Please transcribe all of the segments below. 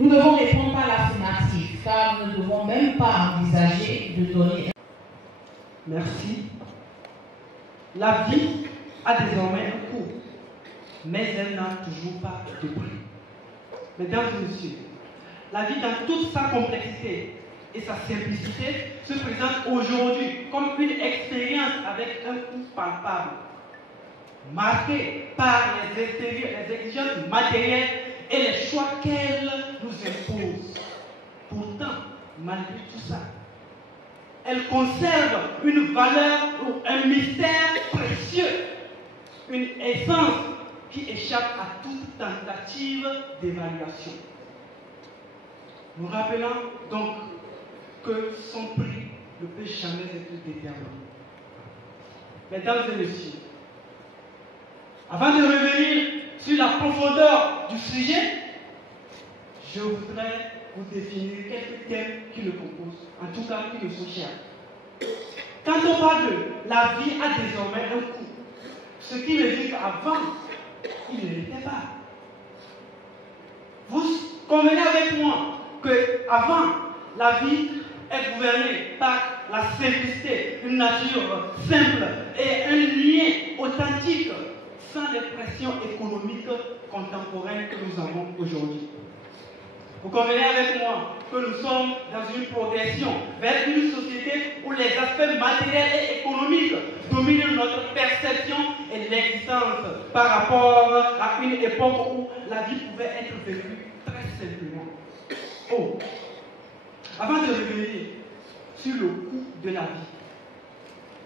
Nous devons répondre par l'affirmative, car nous ne devons même pas envisager de donner. Merci. La vie a désormais un cours, mais elle n'a toujours pas de prix. Mesdames et messieurs, la vie dans toute sa complexité et sa simplicité se présente aujourd'hui comme une expérience avec un coût palpable, marquée par les exigences matérielles et les choix qu'elle nous impose. Pourtant, malgré tout ça, elle conserve une valeur ou un mystère précieux, une essence qui échappe à toute tentative d'évaluation. Nous rappelons donc que son prix ne peut jamais être déterminé. Mesdames et messieurs, avant de revenir sur la profondeur du sujet, je voudrais vous définir quelques thèmes qui le composent, en tout cas qui le sont chers. Quand on parle de la vie a désormais un coût, ce qui veut dire qu'avant, il ne l'était pas. Vous convenez avec moi qu'avant, la vie est gouvernée par la simplicité, une nature simple et un lien authentique sans les pressions économiques contemporaines que nous avons aujourd'hui. Vous convenez avec moi que nous sommes dans une progression vers une société où les aspects matériels et économiques dominent notre perception et l'existence par rapport à une époque où la vie pouvait être vécue très simplement. Oh, avant de revenir sur le coût de la vie,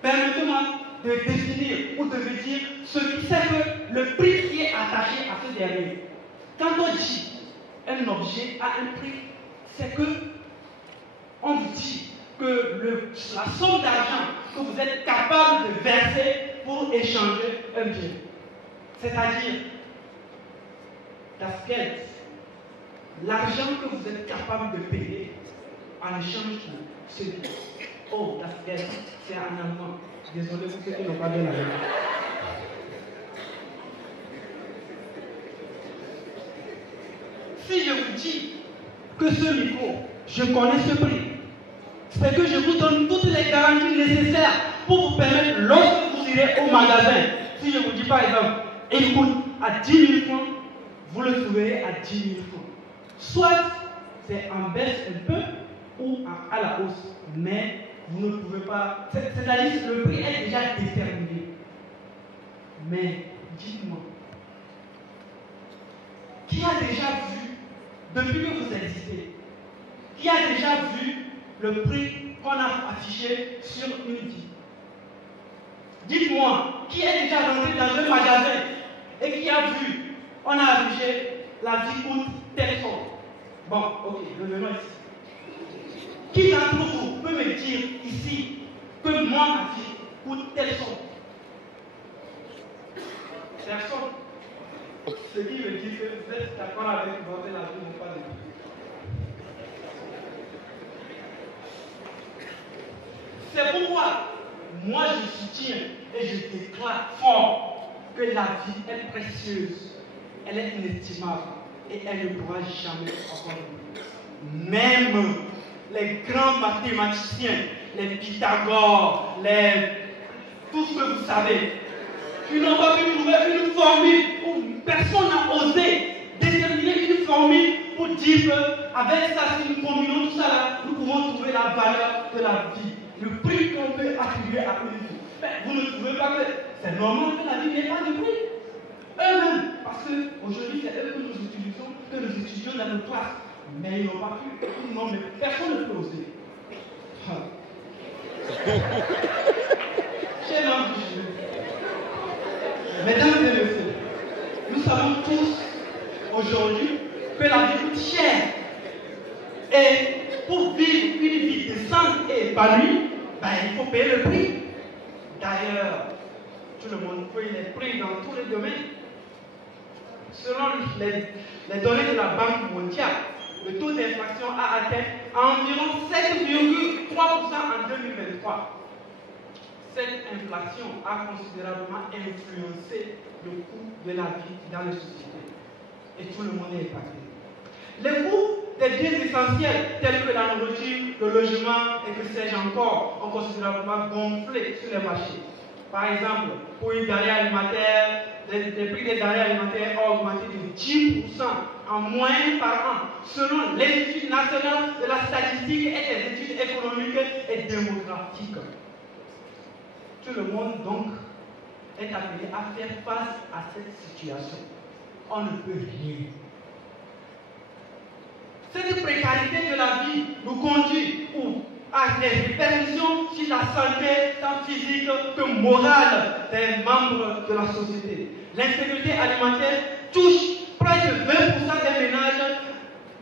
permettez-moi de définir ou de vous dire ce qui c'est que le prix qui est attaché à ce dernier. Quand on dit un objet a un prix, c'est que on vous dit que la somme d'argent que vous êtes capable de verser pour échanger un bien. C'est-à-dire, das Geld, l'argent que vous êtes capable de payer en échange de ce bien. Oh, das Geld, c'est en allemand. Désolé pour ceux qui n'ont pas bien la langue. Si je vous dis que ce micro, je connais ce prix, c'est que je vous donne toutes les garanties nécessaires pour vous permettre, lorsque vous irez au magasin, si je vous dis par exemple, il coûte à 10 000 francs, vous le trouverez à 10 000 francs. Soit c'est en baisse un peu ou à la hausse, mais vous ne pouvez pas, c'est-à-dire que le prix est déjà déterminé. Mais dites-moi, qui a déjà vu, depuis que vous existez, qui a déjà vu le prix qu'on a affiché sur une vie? Dites-moi, qui est déjà rentré dans un magasin et qui a vu, on a affiché la vie coûte telle somme? Bon, ok, revenons ici. Qui d'entre vous peut me dire ici que moi, ma vie coûte telle somme? Personne. Ce qui veut dire que vous êtes d'accord avec votre la vie n'est pas de vie. C'est pourquoi moi je soutiens et je déclare fort que la vie est précieuse, elle est inestimable et elle ne pourra jamais avoir de vie. Même les grands mathématiciens, les Pythagore, tout ce que vous savez, ils n'ont pas pu trouver une formule où personne n'a osé déterminer une formule pour dire qu'avec ça, si nous combinons tout ça là, nous pouvons trouver la valeur de la vie, le prix qu'on peut attribuer à une vie. Mais vous ne trouvez pas que c'est normal que la vie n'ait pas de prix? Eux-mêmes, parce qu'aujourd'hui c'est eux que nous étudions dans nos classes, mais ils n'ont pas pu, non, mais personne ne peut oser. Chez l'homme, mesdames et messieurs, nous savons tous aujourd'hui que la vie coûte cher. Et pour vivre une vie décente et épanouie, il faut payer le prix. D'ailleurs, tout le monde paye les prix dans tous les domaines. Selon les données de la Banque mondiale, le taux d'inflation a atteint environ 7,3% en 2023. Cette inflation a considérablement influencé le coût de la vie dans les sociétés. Et tout le monde est impacté. Les coûts les biens essentiels tels que la nourriture, le logement et que sais-je encore ont considérablement gonflé sur les marchés. Par exemple, pour une denrée alimentaire, les prix des denrées alimentaires ont augmenté de 10% en moyenne par an, selon l'Institut national de la statistique et des études économiques et démographiques. Tout le monde, donc, est appelé à faire face à cette situation. On ne peut rien. Cette précarité de la vie nous conduit à des répercussions sur la santé, tant physique que morale des membres de la société. L'insécurité alimentaire touche près de 20% des ménages,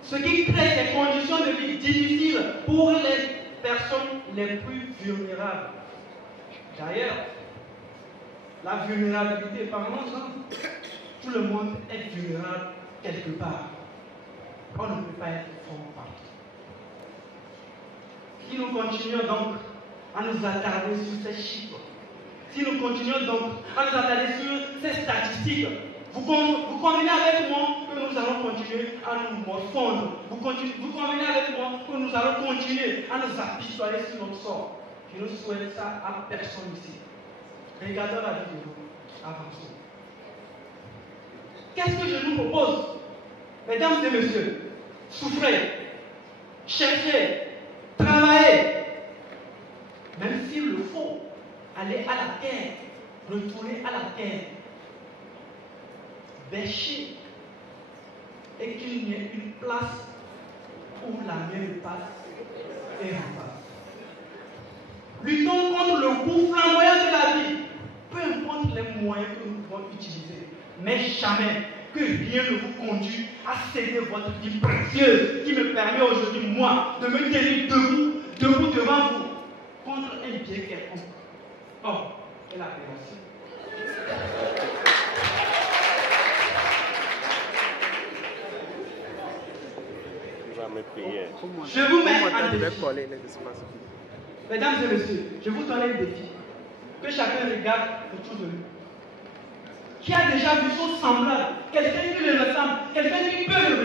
ce qui crée des conditions de vie difficiles pour les personnes les plus vulnérables. D'ailleurs, la vulnérabilité, parlons-en, tout le monde est vulnérable quelque part. On ne peut pas être fort partout. Si nous continuons donc à nous attarder sur ces chiffres, si nous continuons donc à nous attarder sur ces statistiques, vous convenez avec moi que nous allons continuer à nous morfondre. Vous convenez avec moi que nous allons continuer à nous apitoyer sur notre sort. Je ne souhaite ça à personne ici. Regardons la vidéo. Avançons. Qu'est-ce que je nous propose? Mesdames et messieurs, souffrez, cherchez, travaillez. Même s'il le faut, aller à la terre, retourner à la terre, bêcher, et qu'il n'y ait une place où la mer passe et repasse. Luttons contre le coût flamboyant de la vie, peu importe les moyens que nous pouvons utiliser, mais jamais que rien ne vous conduise à céder votre vie précieuse qui me permet aujourd'hui, moi, de me tenir debout devant vous, contre un bien quelconque. Oh, et la création. Je vous mets en défi. Mesdames et messieurs, je vous donne un défi. Que chacun regarde autour de lui. Qui a déjà vu chose semblable? Quelqu'un qui le ressemble, quelqu'un qui peut le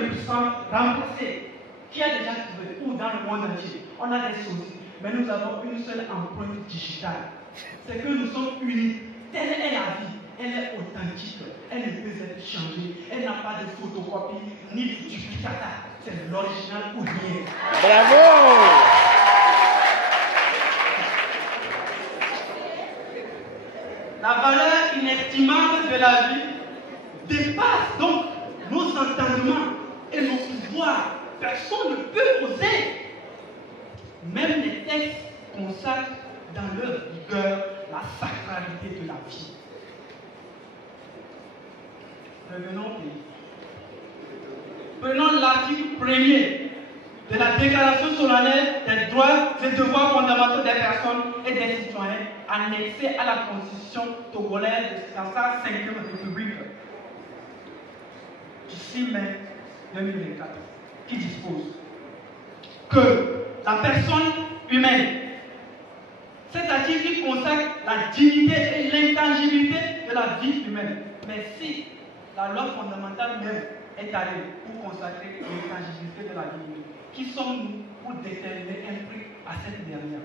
remplacer. Qui a déjà trouvé? Ou dans le monde entier, on a des choses, mais nous avons une seule empreinte digitale. C'est que nous sommes unis. Telle est la vie. Elle est authentique. Elle ne peut être changée. Elle n'a pas de photocopie ni de duplicata. C'est l'original ou rien. Bravo! La valeur inestimable de la vie dépasse donc nos entendements et nos pouvoirs. Personne ne peut oser. Même les textes consacrent dans leur rigueur la sacralité de la vie. Revenons au pays. Prenons l'article 1er de la Déclaration solennelle des droits et devoirs fondamentaux des personnes et des citoyens annexée à la Constitution togolaise de sa 5e République du 6 mai 2024 qui dispose que la personne humaine, cet article consacre la dignité et l'intangibilité de la vie humaine. Mais si la loi fondamentale même est allée pour consacrer l'intangibilité de la vie humaine, qui sommes-nous pour déterminer un prix à cette dernière?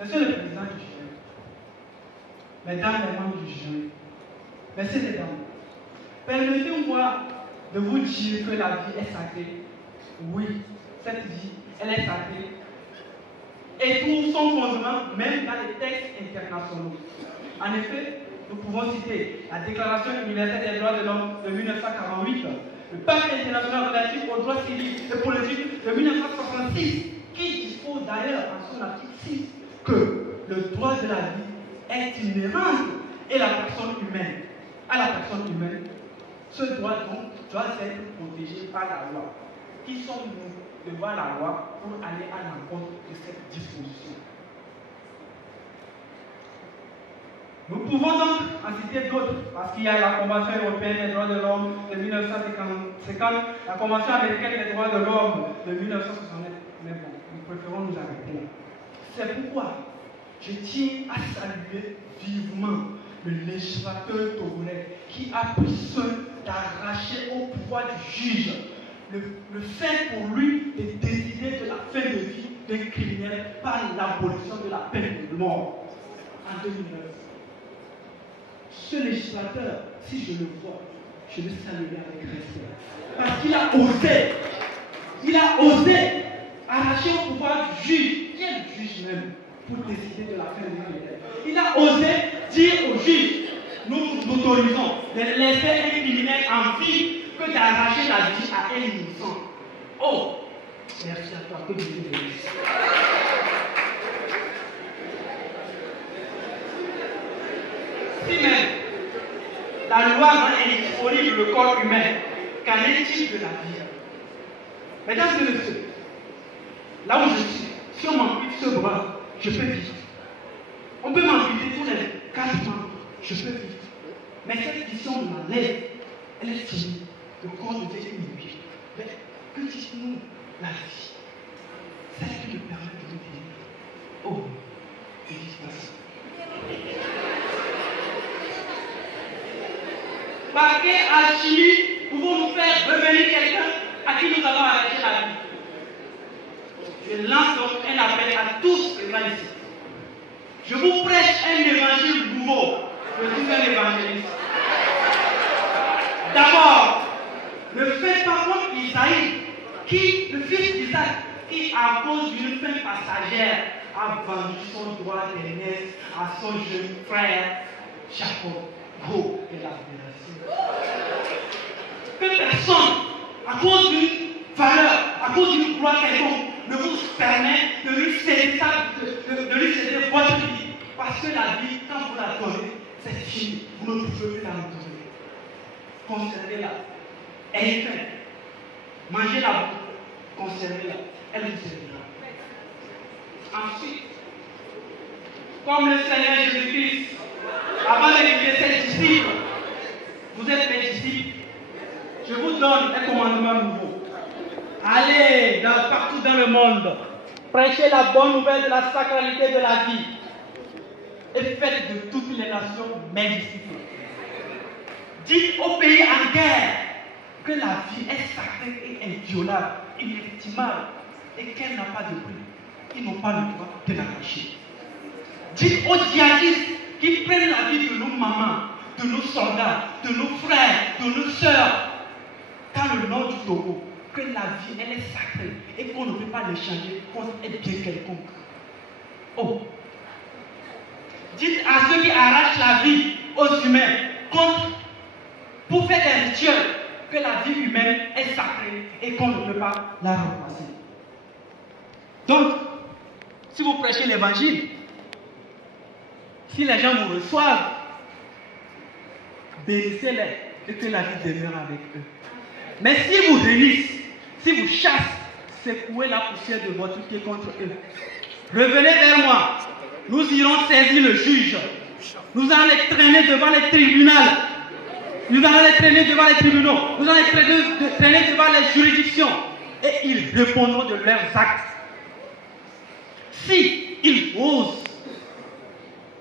Monsieur le Président du jury, Mesdames les membres du jury, messieurs les dames, permettez-moi de vous dire que la vie est sacrée. Oui, cette vie, elle est sacrée et trouve son fondement même dans les textes internationaux. En effet, nous pouvons citer la Déclaration universelle des droits de l'homme de 1948, le Pacte international relatif aux droits civils et politiques de 1966, qui dispose d'ailleurs en son article 6 que le droit de la vie est inhérent à la personne humaine. Ce droit donc doit être protégé par la loi. Qui sommes-nous devant la loi pour aller à l'encontre de cette disposition? Nous pouvons donc en citer d'autres, parce qu'il y a la Convention européenne des droits de l'homme de 1950, la Convention américaine des droits de l'homme de 1969. Mais bon, nous préférons nous arrêter là. C'est pourquoi je tiens à saluer vivement le législateur togolais qui a pris soin d'arracher au pouvoir du juge le fait pour lui de décider de la fin de vie d'un criminel par l'abolition de la peine de mort en 2009. Ce législateur, si je le vois, je le saluerai avec respect. Parce qu'il a osé arracher au pouvoir du juge, qui est le juge même, pour décider de la fin de vie. Il a osé dire au juge, nous autorisons de laisser un criminel en vie que d'arracher la vie à un innocent. Oh, merci à toi, que Dieu te bénisse. Si même la loi rend indisponible le corps humain, qu'en est-il de la vie? Mesdames et messieurs, là où je suis, si on m'ampute ce bras, je peux vivre. On peut m'amputer tous les 4 membres, je peux vivre. Mais cette vision de ma lèvre, elle est finie. Le corps devient inutile. Mais que dites-nous la vie? Celle qui nous permet de nous vivre. Oh, ne dis pas ça. Par quelle alchimie pouvons-nous faire revenir quelqu'un à qui nous avons arraché la vie? Je lance donc un appel à tous les gens ici. Je vous prêche un évangile nouveau. Je suis un évangéliste. D'abord, ne faites pas comme Isaïe, le fils d'Isaac, qui à cause d'une faim passagère a vendu son droit d'aînesse à son jeune frère Jacob. Go de la libération. Que personne, à cause d'une valeur, à cause d'une gloire quelconque, ne vous permet de lui céder votre vie. Parce que la vie, quand vous la donnez, c'est fini. Vous ne pouvez plus la retrouver. Conservez-la. Elle est faite. Mangez-la. Conservez-la. Elle vous servira. Ensuite, comme le Seigneur Jésus-Christ, avant d'écouter ses disciples, vous êtes mes disciples, je vous donne un commandement nouveau. Allez partout dans le monde, prêchez la bonne nouvelle de la sacralité de la vie et faites de toutes les nations mes disciples. Dites aux pays en guerre que la vie est sacrée et inviolable, inestimable et qu'elle n'a pas de prix. Ils n'ont pas le droit de l'arracher. Dites aux djihadistes qui prennent la vie de nos mamans, de nos soldats, de nos frères, de nos sœurs, dans le nord du Togo, que la vie, elle est sacrée et qu'on ne peut pas l'échanger contre un bien quelconque. Oh! Dites à ceux qui arrachent la vie aux humains pour faire des rituels que la vie humaine est sacrée et qu'on ne peut pas la remplacer. Donc, si vous prêchez l'évangile, si les gens vous reçoivent, bénissez-les et que la vie demeure avec eux. Mais si vous renissent, si vous chassez, secouez la poussière de votre pied contre eux. Revenez vers moi. Nous irons saisir le juge. Nous allons les traîner devant les tribunaux. Nous allons les traîner devant les tribunaux. Nous allons les traîner devant les juridictions. Et ils répondront de leurs actes. Si ils osent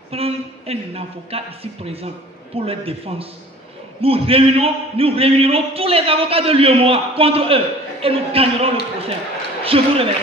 prendre un avocat ici présent pour leur défense, nous réunirons tous les avocats de l'UEMOA contre eux et nous gagnerons le procès. Je vous remercie.